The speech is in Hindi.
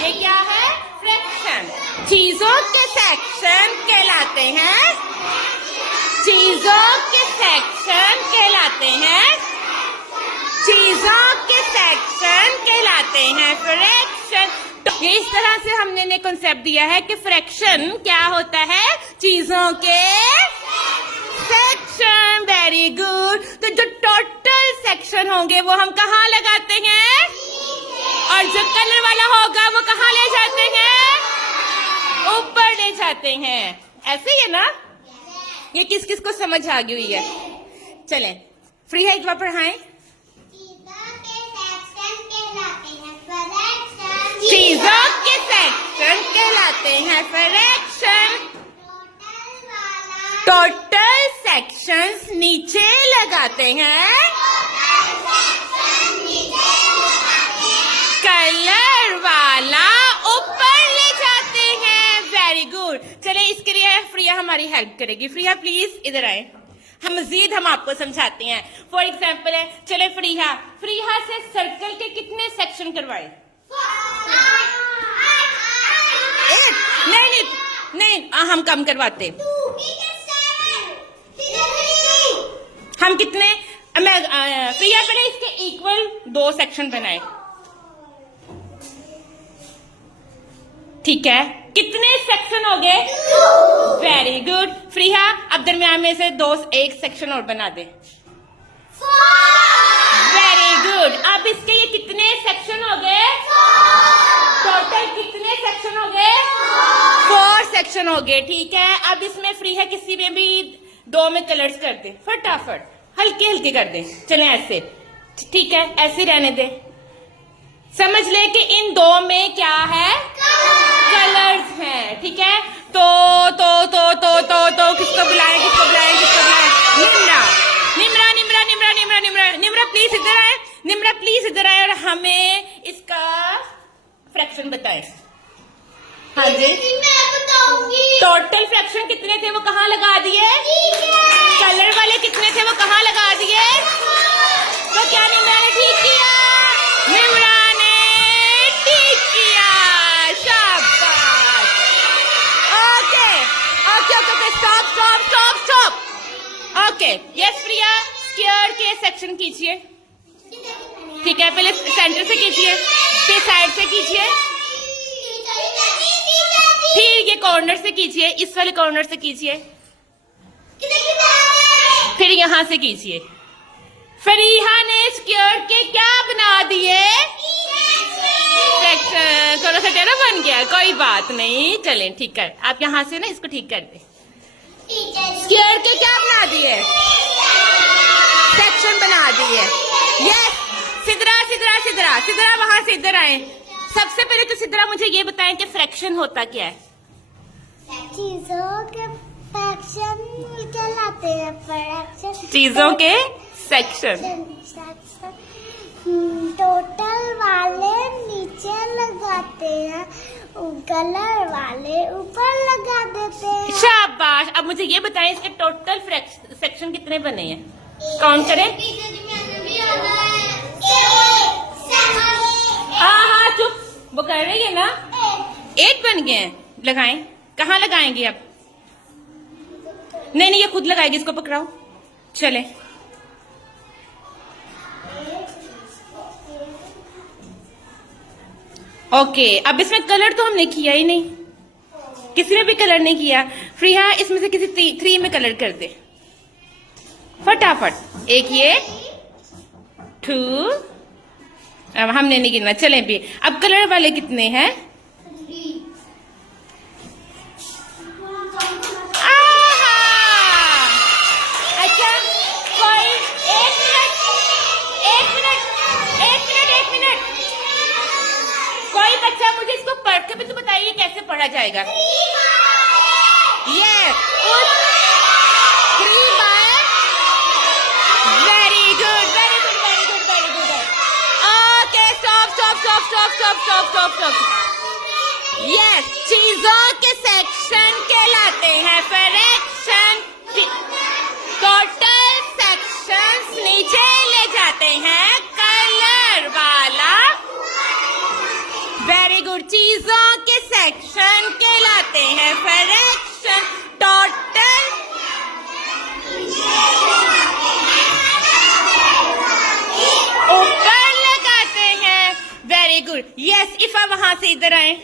ये क्या है? फ्रैक्शन। चीजों के सेक्शन कहलाते हैं, चीजों के सेक्शन कहलाते हैं, चीजों के सेक्शन कहलाते हैं फ्रैक्शन। तो ये इस तरह से हमने ने कॉन्सेप्ट दिया है कि फ्रैक्शन क्या होता है? चीजों के सेक्शन। Very good. तो जो टोटल सेक्शन होंगे वो हम कहाँ लगाते हैं? और जो कलर वाला होगा वो कहाँ ले जाते हैं? ऊपर ले जाते हैं। ऐसे ही है ना? ये किस किस को समझ आ गई हुई है? चलें, फ्री है, एक बार पढ़ाएं। चीजों के सेक्शन कहलाते हैं फ्रैक्शन। टोटल सेक्शंस नीचे लगाते हैं, कलर वाला ऊपर ले जाते हैं। Very good. चले, इसके लिए फ्रिया हमारी हेल्प करेगी। फ्रिया प्लीज इधर आए, हम आपको समझाते हैं। फॉर एग्जाम्पल है, चले फ्रिया से सर्कल के कितने सेक्शन करवाए? नहीं, हम कम करवाते। हम कितने? प्रिया पहले इसके इक्वल 2 सेक्शन बनाए, ठीक है? कितने सेक्शन हो गए? Very good. प्रिया अब दरमियान में से 1 सेक्शन और बना दे। Very good. अब इसके ये कितने सेक्शन हो गए? टोटल कितने सेक्शन हो गए? 4 सेक्शन हो गए, ठीक है? अब इसमें फ्री है, किसी में भी 2 में कलर्स कर दे, फटाफट हल्के हल्के कर दे। चले ऐसे, ठीक है? ऐसे रहने दे। समझ ले कि इन 2 में क्या है? कलर्स हैं, ठीक है? तो किसको बुलाएं? निम्रा प्लीज इधर आए। निम्रा प्लीज इधर आए और हमें इसका फ्रैक्शन बताएं। हाँ जी, मैं बताऊंगी। टोटल फ्रैक्शन कितने थे वो कहाँ लगा दिए? कलर वाले कितने थे वो कहाँ लगा दिए? तो क्या निम्रा ने ठीक किया? निम्रा ने ठीक किया, शाबाश। Okay, stop. ओके, यस प्रिया, स्क्वायर के सेक्शन कीजिए, ठीक है? पहले सेंटर से कीजिए, फिर साइड से कीजिए, फिर ये कॉर्नर से कीजिए, इस वाले कॉर्नर से कीजिए, फिर यहां से कीजिए। फरीहा ने स्क्वायर के क्या बना दिए? सेक्शन। थोड़ा सा टेढ़ा बन गया, कोई बात नहीं, चलें ठीक है। आप यहां से ना इसको ठीक कर दे। स्क्वायर के क्या बना दिए? सेक्शन बना दिए। यस, सिद्रा वहां से इधर आए। सबसे पहले तो सिद्रा मुझे ये बताएं कि फ्रैक्शन होता क्या है? चीजों के फ्रैक्शन कहलाते हैं फ्रैक्शन। चीजों के सेक्शन। टोटल वाले नीचे लगाते हैं, कलर वाले ऊपर लगा देते हैं। शाबाश। अब मुझे ये बताएं इसके टोटल सेक्शन कितने बने हैं? काउंट करें। हाँ, चुप, वो कर रही है ना। 8 बन गए हैं। लगाएं, कहाँ लगाएंगे अब? नहीं, ये खुद लगाएगी, इसको पकड़ाओ। चले, ओके। अब इसमें कलर तो हमने किया ही नहीं, किसी ने भी कलर नहीं किया। फ्रिया इसमें से किसी 3 में कलर कर दे फटाफट। एक ये 2, अब हमने नहीं गिनना, चलें भी। अब कलर वाले कितने हैं? अच्छा, कोई एक मिनट, कोई बच्चा मुझे इसको पढ़ के भी तो बताइए कैसे पढ़ा जाएगा? ये 3 by. Very good. Okay, stop. Yes, चीजों के सेक्शन कहलाते हैं फ्रैक्शन। टोटल सेक्शंस नीचे ले जाते हैं, कलर वाला। Very good. गुड। चीजों के सेक्शन कहलाते हैं फ्रैक्शन। टोटल ऊपर लगाते हैं। Very good. यस इफा वहां से इधर आए।